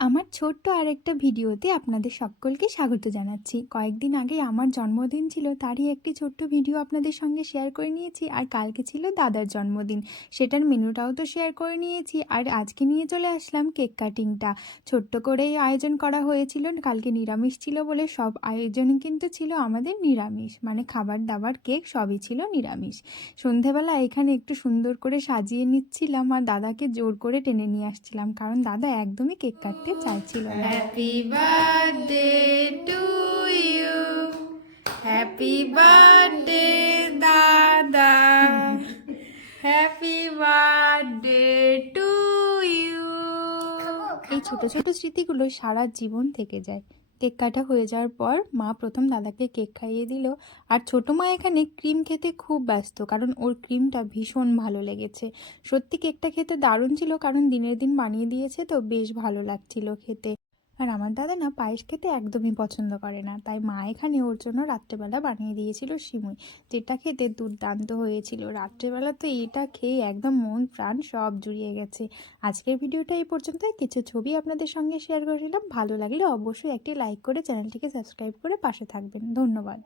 আমার ছোট্ট আরেকটা ভিডিওতে আপনাদের সকলকে স্বাগত জানাচ্ছি। কয়েকদিন আগে আমার জন্মদিন ছিল, তারই একটি ছোট্ট ভিডিও আপনাদের সঙ্গে শেয়ার করে নিয়েছি। আর কালকে ছিল দাদার জন্মদিন, সেটার মেনুটাও তো শেয়ার করে নিয়েছি। আর আজকে নিয়ে চলে আসলাম কেক কাটিংটা। ছোট্ট করেই আয়োজন করা হয়েছিল, কালকে নিরামিষ ছিল বলে সব আয়োজন কিন্তু ছিল আমাদের নিরামিষ, মানে খাবার দাবার কেক সবই ছিল নিরামিষ। সন্ধেবেলা এখানে একটু সুন্দর করে সাজিয়ে নিচ্ছিলাম আর দাদাকে জোর করে টেনে নিয়ে আসছিলাম, কারণ দাদা একদমই কেক কাটতে চাইছিল না। Happy birthday to you, happy birthday দাদা, হ্যাপি বার্থডে টু ইউ। এই ছোট ছোট স্মৃতিগুলো সারা জীবন থেকে যায়। কেক কাটা হয়ে যাওয়ার পর মা প্রথম দাদাকে কেক খাইয়ে দিল। আর ছোটো মা এখানে ক্রিম খেতে খুব ব্যস্ত, কারণ ওর ক্রিমটা ভীষণ ভালো লেগেছে। সত্যি কেকটা খেতে দারুণ ছিল, কারণ দিনের দিন বানিয়ে দিয়েছে তো বেশ ভালো লাগছিল খেতে। আর আমার দাদা না পায়েস খেতে একদমই পছন্দ করে না, তাই মা এখানে ওর জন্য রাত্রেবেলা বানিয়ে দিয়েছিল সিমুই, যেটা খেতে দুর্দান্ত হয়েছিল। রাত্রেবেলা তো এটা খেয়ে একদম মন প্রাণ সব জুড়িয়ে গেছে। আজকের ভিডিওটা এই পর্যন্তই। কিছু ছবি আপনাদের সঙ্গে শেয়ার করেছিলাম, ভালো লাগলে অবশ্যই একটি লাইক করে চ্যানেলটিকে সাবস্ক্রাইব করে পাশে থাকবেন। ধন্যবাদ।